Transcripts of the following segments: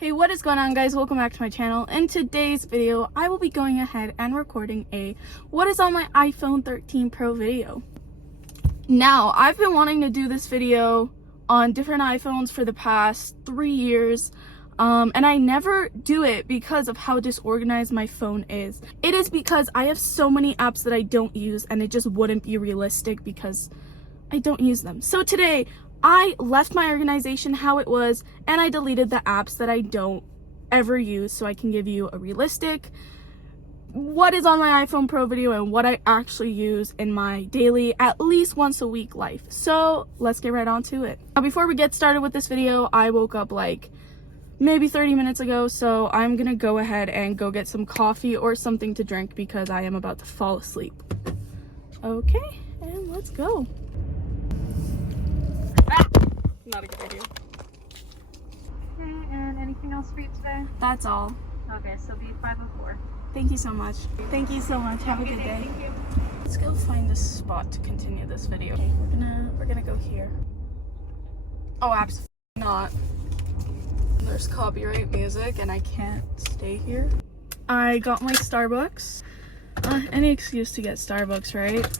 Hey, what is going on, guys? Welcome back to my channel. In today's video, I will be going ahead and recording a what is on my iPhone 13 Pro video. Now, I've been wanting to do this video on different iPhones for the past 3 years, and I never do it because of how disorganized my phone is. It is because I have so many apps that I don't use, and it just wouldn't be realistic because I don't use them. So today, I left my organization how it was, and I deleted the apps that I don't ever use so I can give you a realistic what is on my iPhone Pro video and what I actually use in my daily, at least once a week life. So let's get right on to it. Now, before we get started with this video, I woke up like maybe 30 minutes ago, so I'm gonna go ahead and go get some coffee or something to drink because I am about to fall asleep. Okay, and let's go. Not a good idea. Okay, and anything else for you today? That's all. Okay, so be 5:04. Thank you so much. Thank you so much. Have a good day. Thank you. Let's go find a spot to continue this video. Okay, we're gonna go here. Oh, absolutely not. There's copyright music and I can't stay here. I got my Starbucks. Any excuse to get Starbucks, right?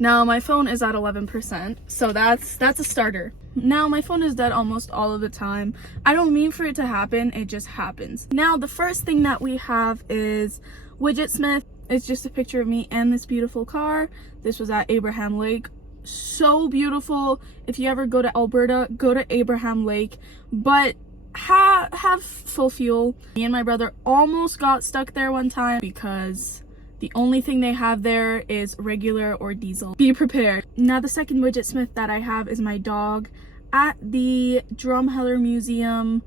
Now my phone is at 11%, so that's a starter. Now my phone is dead almost all of the time. I don't mean for it to happen, it just happens. Now the first thing that we have is Widgetsmith. It's just a picture of me and this beautiful car. This was at Abraham Lake. So beautiful. If you ever go to Alberta, go to Abraham Lake, but have full fuel. Me and my brother almost got stuck there one time because the only thing they have there is regular or diesel. Be prepared. Now the second Widgetsmith that I have is my dog at the Drumheller Museum.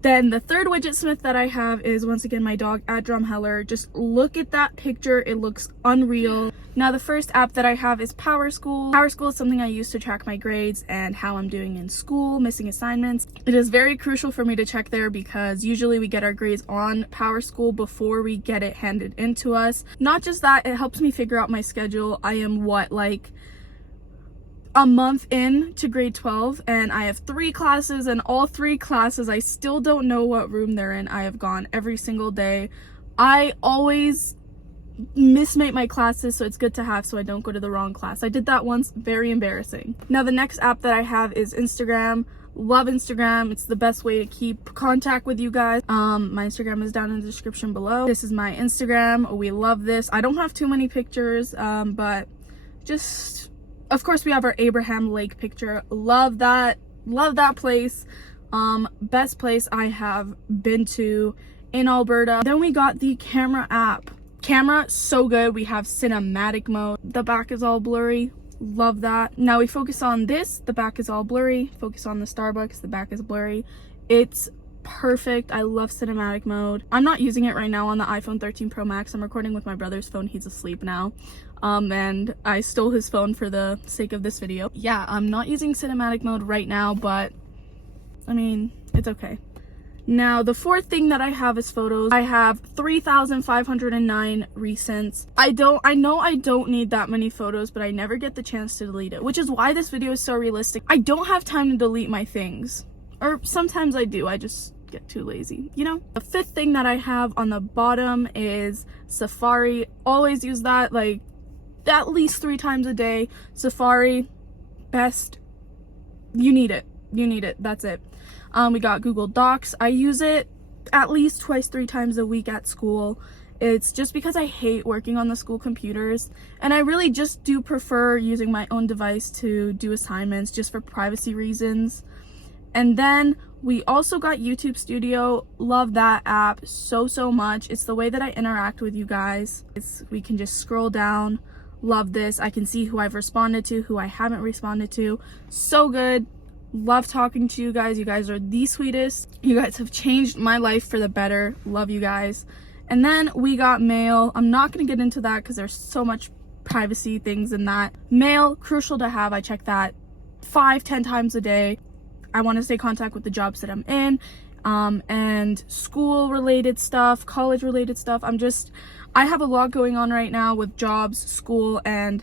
Then the third Widgetsmith that I have is once again my dog at Drumheller. Just look at that picture, it looks unreal. Now the first app that I have is Powerschool. Powerschool is something I use to track my grades and how I'm doing in school, missing assignments. It is very crucial for me to check there because usually we get our grades on Powerschool before we get it handed into us. Not just that, it helps me figure out my schedule. I am like a month in to grade 12 and I have 3 classes, and all 3 classes I still don't know what room they're in. I have gone every single day. I always mismate my classes, so it's good to have so I don't go to the wrong class. I did that once, very embarrassing. Now the next app that I have is Instagram. Love Instagram. It's the best way to keep contact with you guys. My Instagram is down in the description below. This is my Instagram. We love this. I don't have too many pictures, but just of course we have our Abraham Lake picture. Love that place. Best place I have been to in Alberta. Then we got the camera app. Camera, so good. We have cinematic mode. The back is all blurry. Love that. Now we focus on this, the back is all blurry. Focus on the Starbucks, the back is blurry. It's perfect. I love cinematic mode. I'm not using it right now on the iPhone 13 Pro Max. I'm recording with my brother's phone. He's asleep now. And I stole his phone for the sake of this video. Yeah, I'm not using cinematic mode right now, but I mean, it's okay. Now the fourth thing that I have is photos. I have 3,509 recents. I know I don't need that many photos, but I never get the chance to delete it, which is why this video is so realistic. I don't have time to delete my things, or sometimes I do, I just get too lazy, you know? The fifth thing that I have on the bottom is Safari. Always use that like at least 3 times a day. Safari, best. You need it, that's it. We got Google Docs. I use it at least 2-3 times a week at school. It's just because I hate working on the school computers, and I really just do prefer using my own device to do assignments just for privacy reasons. And then we also got YouTube Studio. Love that app so much. It's the way that I interact with you guys. We can just scroll down. Love this. I can see who I've responded to, who I haven't responded to. So good. Love talking to you guys. You guys are the sweetest. You guys have changed my life for the better. Love you guys. And then we got mail. I'm not going to get into that because there's so much privacy things in that. Mail, crucial to have. I check that 5-10 times a day. I want to stay in contact with the jobs that I'm in, and school related stuff, college related stuff. I have a lot going on right now with jobs, school, and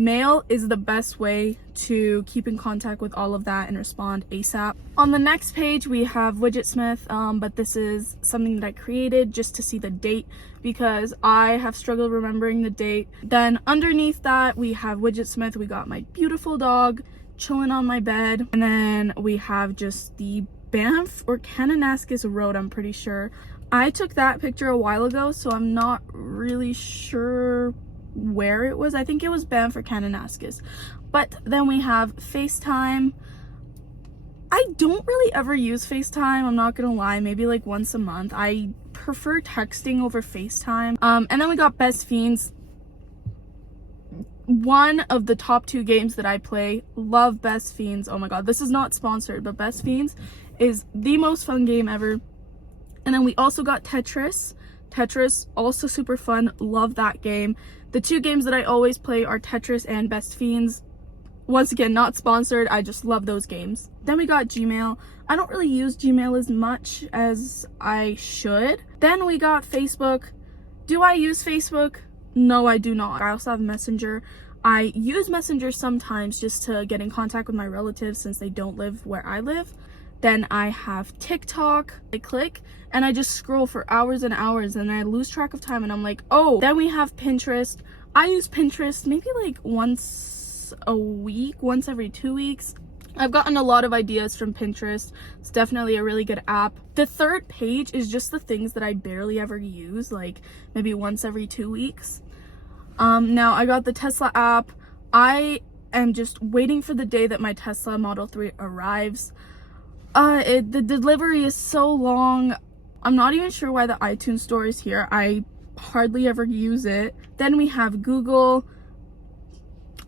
Mail is the best way to keep in contact with all of that and respond ASAP. On the next page, we have Widgetsmith, but this is something that I created just to see the date because I have struggled remembering the date. Then underneath that, we have Widgetsmith. We got my beautiful dog chilling on my bed. And then we have just the Banff or Kananaskis Road, I'm pretty sure. I took that picture a while ago, so I'm not really sure where it was. I think it was Banff or Kananaskis. But then we have FaceTime. I don't really ever use FaceTime, I'm not gonna lie, maybe like once a month. I prefer texting over FaceTime. And then we got Best Fiends. One of the top 2 games that I play. Love Best Fiends. Oh my god, this is not sponsored, but Best Fiends is the most fun game ever. And then we also got Tetris. Tetris, also super fun. Love that game. The 2 games that I always play are Tetris and Best Fiends. Once again, not sponsored. I just love those games. Then we got Gmail. I don't really use Gmail as much as I should. Then we got Facebook. Do I use Facebook? No, I do not. I also have Messenger. I use Messenger sometimes just to get in contact with my relatives since they don't live where I live. Then I have TikTok. I click and I just scroll for hours and hours and I lose track of time and I'm like, oh. Then we have Pinterest. I use Pinterest maybe like once a week, once every 2 weeks. I've gotten a lot of ideas from Pinterest. It's definitely a really good app. The third page is just the things that I barely ever use, like maybe once every 2 weeks. Now I got the Tesla app. I am just waiting for the day that my Tesla Model 3 arrives. The delivery is so long. I'm not even sure why the iTunes store is here. I hardly ever use it. Then we have Google.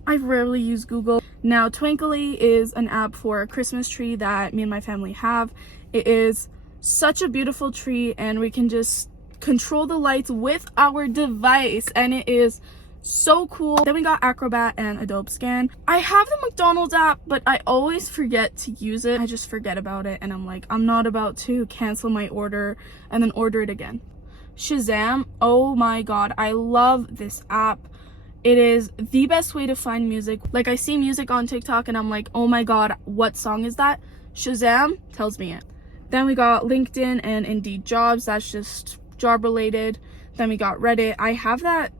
I rarely use Google. Now Twinkly is an app for a Christmas tree that me and my family have. It is such a beautiful tree and we can just control the lights with our device and it is so cool. Then we got Acrobat and Adobe Scan. I have the McDonald's app, but I always forget to use it. I just forget about it and I'm like, I'm not about to cancel my order and then order it again. Shazam, oh my god, I love this app. It is the best way to find music. Like I see music on TikTok and I'm like, oh my god, what song is that? Shazam tells me it. Then we got LinkedIn and Indeed Jobs. That's just job related. Then we got Reddit. I have that,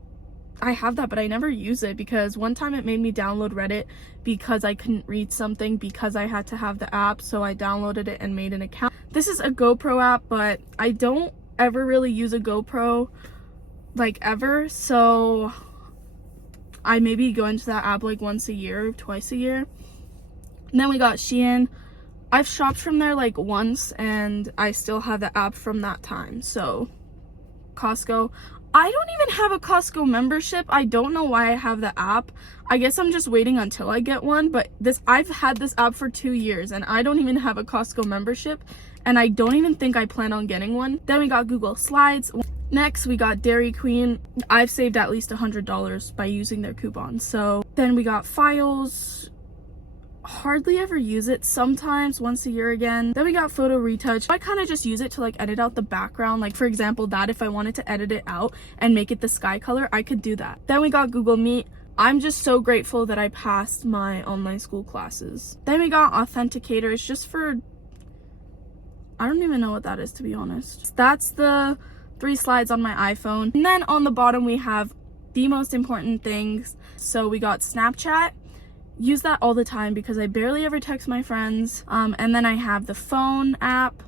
but I never use it because one time it made me download Reddit because I couldn't read something because I had to have the app. So I downloaded it and made an account. This is a GoPro app, but I don't ever really use a GoPro like ever. So I maybe go into that app like once a year, twice a year. And then we got Shein. I've shopped from there like once and I still have the app from that time. So Costco. I don't even have a Costco membership. I don't know why I have the app. I guess I'm just waiting until I get one, but I've had this app for 2 years and I don't even have a Costco membership and I don't even think I plan on getting one. Then we got Google Slides. Next, we got Dairy Queen. I've saved at least $100 by using their coupons. So then we got Files. Hardly ever use it, sometimes once a year again. Then we got Photo Retouch. I kind of just use it to like edit out the background. Like for example, that if I wanted to edit it out and make it the sky color, I could do that. Then we got Google Meet. I'm just so grateful that I passed my online school classes. Then we got Authenticator. It's just for, I don't even know what that is, to be honest. That's the 3 slides on my iPhone. And then on the bottom we have the most important things. So we got Snapchat. Use that all the time because I barely ever text my friends. And then I have the phone app.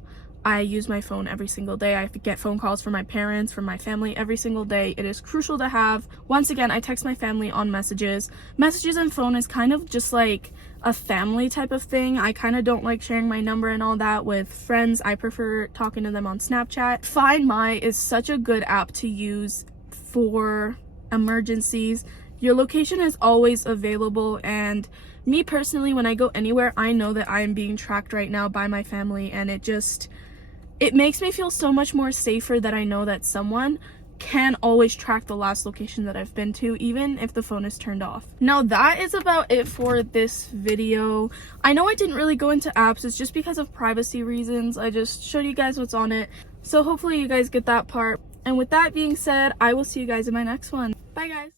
I use my phone every single day. I get phone calls from my parents, from my family every single day. It is crucial to have. Once again, I text my family on messages. Messages and phone is kind of just like a family type of thing. I kind of don't like sharing my number and all that with friends. I prefer talking to them on Snapchat. Find My is such a good app to use for emergencies. Your location is always available, and me personally, when I go anywhere, I know that I am being tracked right now by my family, and it makes me feel so much more safer that I know that someone can always track the last location that I've been to, even if the phone is turned off. Now that is about it for this video. I know I didn't really go into apps. It's just because of privacy reasons. I just showed you guys what's on it. So hopefully you guys get that part. And with that being said, I will see you guys in my next one. Bye guys.